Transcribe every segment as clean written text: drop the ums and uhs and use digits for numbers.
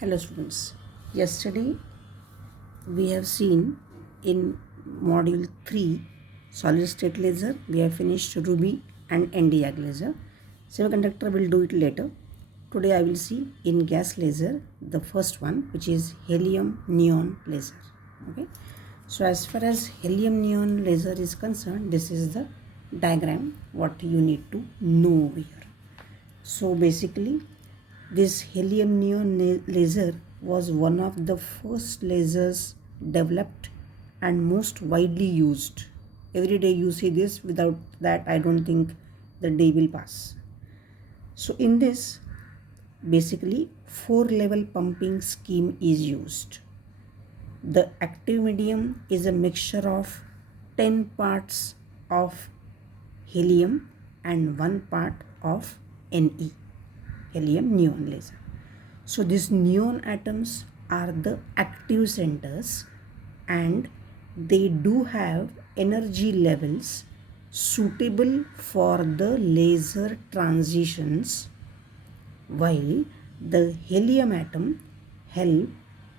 Hello students. Yesterday we have seen in module 3 solid state laser we have finished Ruby and Nd:YAG laser. Semiconductor will do it later. Today I will see in gas laser the first one, which is helium neon laser. Okay. So as far as helium neon laser is concerned, this is the diagram what you need to know over here. So basically this helium neon laser was one of the first lasers developed and most widely used. Every day you see this, without that I don't think the day will pass. So in this, basically 4-level pumping scheme is used. The active medium is a mixture of 10 parts of helium and 1 part of Ne, helium neon laser. So these neon atoms are the active centers and they do have energy levels suitable for the laser transitions, while the helium atom help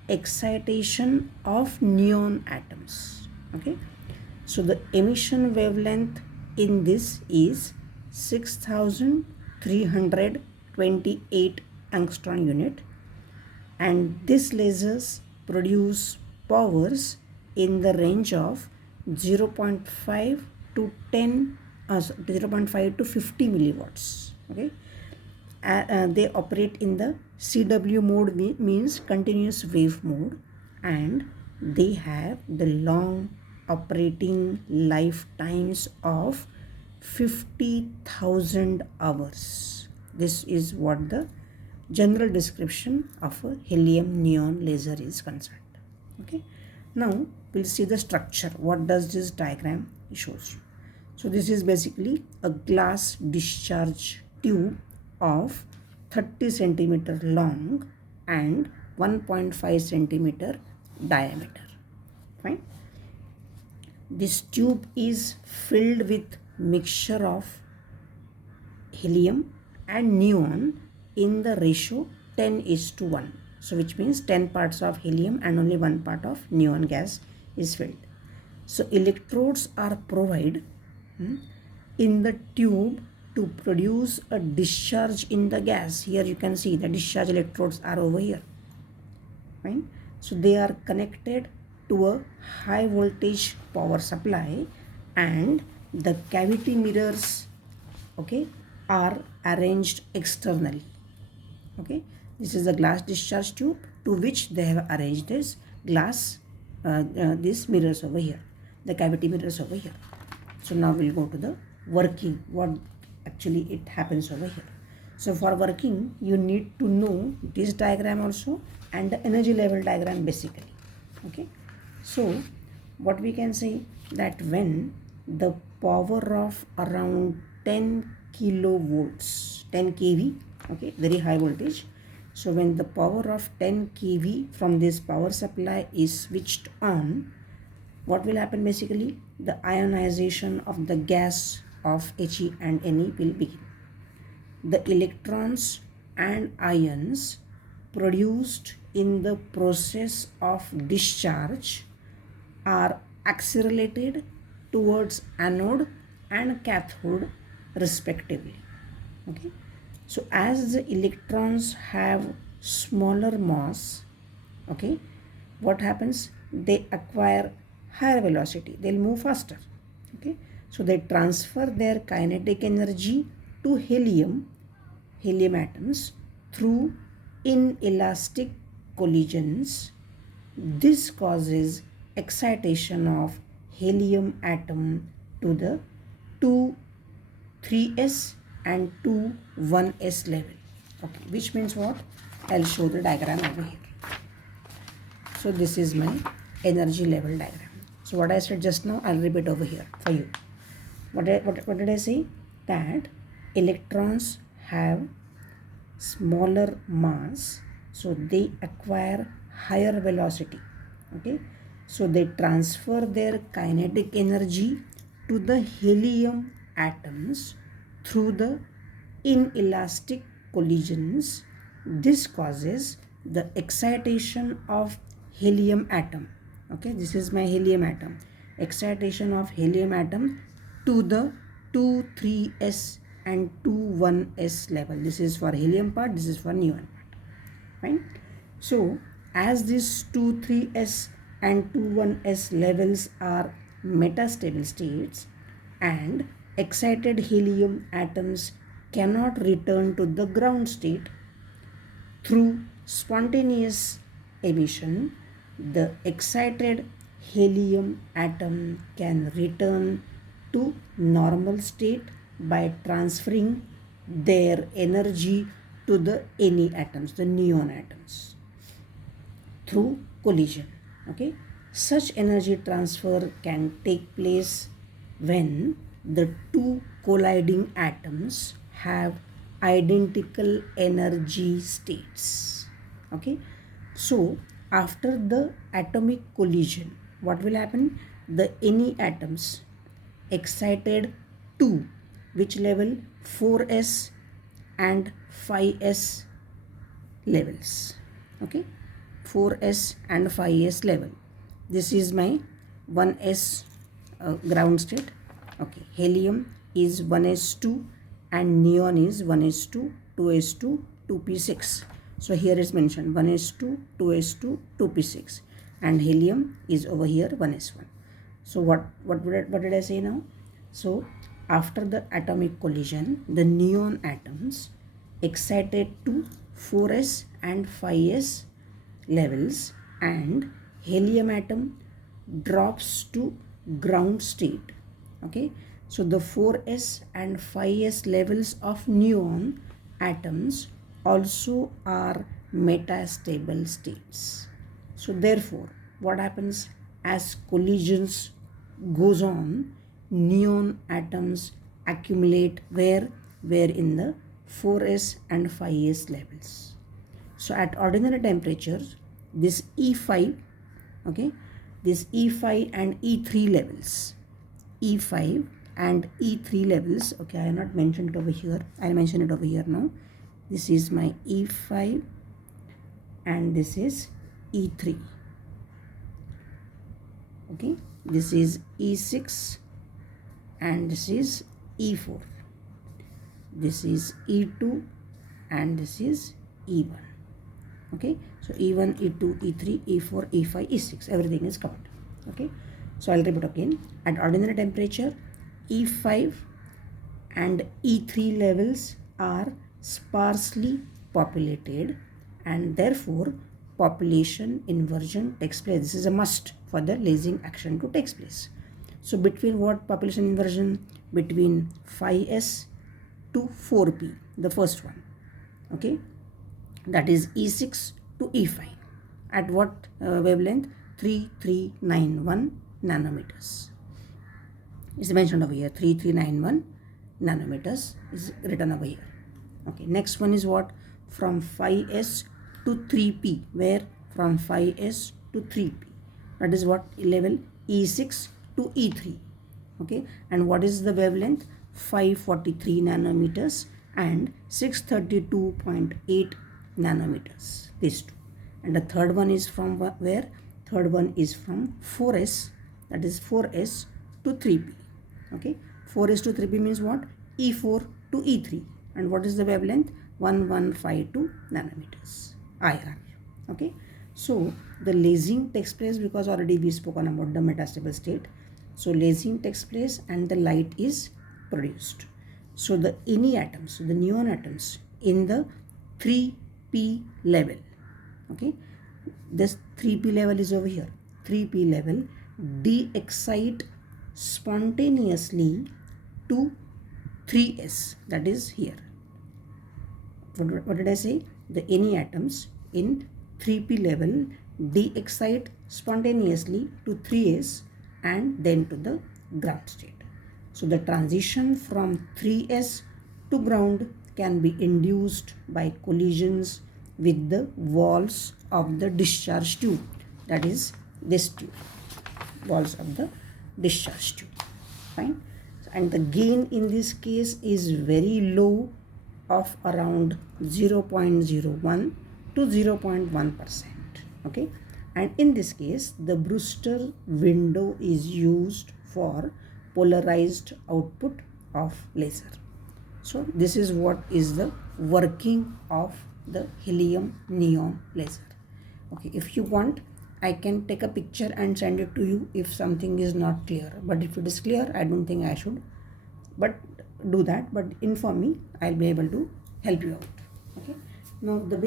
excitation of neon atoms. Okay, so the emission wavelength in this is 6328 angstrom unit, and these lasers produce powers in the range of 0.5 to 0.5 to 50 milliwatts. Okay, they operate in the CW mode, means continuous wave mode, and they have the long operating lifetimes of 50,000 hours. This is what the general description of a helium neon laser is concerned. Okay, now we'll see the structure. What does this diagram shows you? So this is basically a glass discharge tube of 30 centimeter long and 1.5 centimeter diameter. Fine. This tube is filled with mixture of helium and neon in the ratio 10:1. So which means 10 parts of helium and only 1 part of neon gas is filled. So electrodes are provided in the tube to produce a discharge in the gas. Here you can see the discharge electrodes are over here. Fine. So they are connected to a high voltage power supply, and the cavity mirrors, okay, are arranged externally. Okay, this is a glass discharge tube to which they have arranged this glass, these mirrors over here, the cavity mirrors over here. So now we'll go to the working, what actually it happens over here. So for working you need to know this diagram also and the energy level diagram basically. Okay, so what we can say, that when the power of around 10 kilovolts, 10 kV, okay, very high voltage. So when the power of 10 kV from this power supply is switched on, what will happen basically? The ionization of the gas of He and Ne will begin. The electrons and ions produced in the process of discharge are accelerated towards anode and cathode respectively. Okay, so as the electrons have smaller mass, okay, what happens? They acquire higher velocity, they'll move faster. Okay, so they transfer their kinetic energy to helium atoms through inelastic collisions. This causes excitation of helium atom to the 2 3s and 2 1s level. Okay, which means what? I'll show the diagram over here. So this is my energy level diagram. So what I said just now, I'll repeat over here for you. What did I say? That electrons have smaller mass, so they acquire higher velocity. Okay, so they transfer their kinetic energy to the helium atoms through the inelastic collisions. This causes the excitation of helium atom, okay, this is my helium atom, excitation of helium atom to the 2,3s and 2,1s level. This is for helium part, this is for neon part. Fine. So as these 2,3s and 2,1s levels are metastable states and excited helium atoms cannot return to the ground state through spontaneous emission, the excited helium atom can return to normal state by transferring their energy to the Ni atoms, the neon atoms, through collision. Okay, such energy transfer can take place when the two colliding atoms have identical energy states. Okay, so after the atomic collision, what will happen? The Ni atoms excited to which level? 4s and 5s levels. Okay, 4s and 5s level. This is my 1s ground state. Okay, helium is 1s2 and neon is 1s2, 2s2, 2p6. So here is mentioned 1s2, 2s2, 2p6, and helium is over here 1s1. So what did I say now? So after the atomic collision, the neon atoms excited to 4s and 5s levels and helium atom drops to ground state. Okay, so the 4s and 5s levels of neon atoms also are metastable states. So therefore what happens? As collisions goes on, neon atoms accumulate where in the 4s and 5s levels. So at ordinary temperatures, this E5, okay, this E5 and E3 levels, E5 and E3 levels, okay, I have not mentioned it over here, I'll mention it over here now. This is my E5 and this is E3. Okay, this is E6 and this is E4. This is E2 and this is E1. Okay, so E1, E2, E3, E4, E5, E6, everything is covered. Okay, so I'll repeat again. At ordinary temperature, E5 and E3 levels are sparsely populated and therefore population inversion takes place. This is a must for the lasing action to take place. So between what population inversion? Between 5s to 4p, the first one. Okay, that is E6 to E5. At what wavelength? 3391 nanometers. It's mentioned over here. 3391 nanometers is written over here. Okay, next one is what? From 5s to 3p. Where? From 5s to 3p. That is what level? E6 to E3. Okay, and what is the wavelength? 543 nanometers and 632.8 nanometers. These two. And the third one is from where? Third one is from 4s, that is 4s to 3p. Okay, 4s to 3p means what? E4 to E3. And what is the wavelength? 1152 nanometers IR. Okay, so the lasing takes place because already we spoken about the metastable state. So lasing takes place and the light is produced. So the Ni atoms, the neon atoms in the 3p level, okay, this 3p level is over here. 3p level de-excite spontaneously to 3s, that is here. What did I say? The Ni atoms in 3p level de-excite spontaneously to 3s and then to the ground state. So the transition from 3s to ground can be induced by collisions with the walls of the discharge tube, that is this tube, walls of the discharge tube. Fine. And the gain in this case is very low, of around 0.01 to to 0.1%. Okay, and in this case the Brewster window is used for polarized output of laser. So this is what is the working of the helium neon laser. Okay, if you want, I can take a picture and send it to you if something is not clear, but if it is clear, I don't think I should but do that, but inform me, I'll be able to help you out. Okay, now the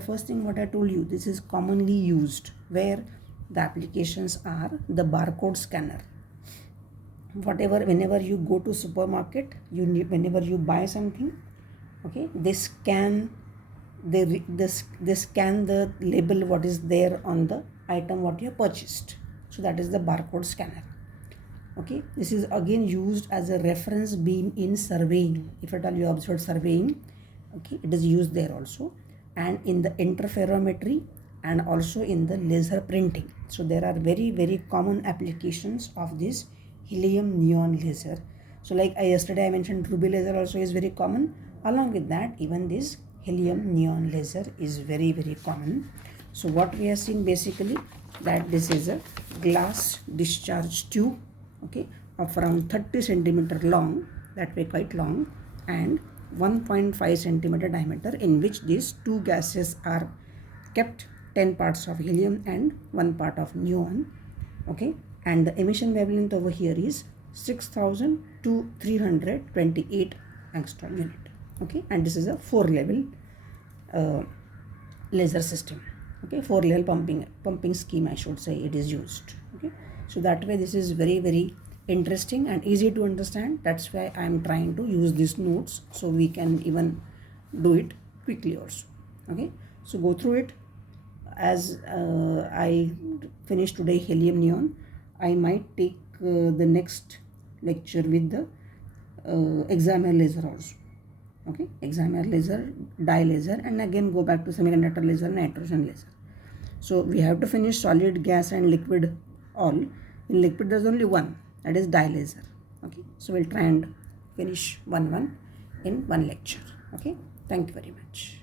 first thing what I told you, this is commonly used where the applications are the barcode scanner. Whenever you go to supermarket, whenever you buy something, okay, they scan the label what is there on the item what you have purchased. So that is the barcode scanner. Okay, this is again used as a reference beam in surveying. If at all you observe surveying, okay, it is used there also, and in the interferometry and also in the laser printing. So there are very common applications of this helium neon laser. So like yesterday I mentioned, ruby laser also is very common. Along with that, even this helium neon laser is very common. So what we are seeing basically, that this is a glass discharge tube, okay, of around 30 centimeter long, that way quite long, and 1.5 centimeter diameter, in which these two gases are kept, 10 parts of helium and 1 part of neon. Okay, and the emission wavelength over here is 6000 to 328 angstrom unit. Okay, and this is a 4-level laser system. Okay, 4-level pumping scheme, I should say, it is used. Okay, so that way this is very interesting and easy to understand. That's why I am trying to use these notes so we can even do it quickly also. Okay, so go through it. As I finish today helium neon, I might take the next lecture with the excimer laser also. Okay, excimer laser, dye laser, and again go back to semiconductor laser, nitrogen laser. So we have to finish solid, gas and liquid all. In liquid there's only one, that is dye laser. Okay, so we'll try and finish one in one lecture. Okay, thank you very much.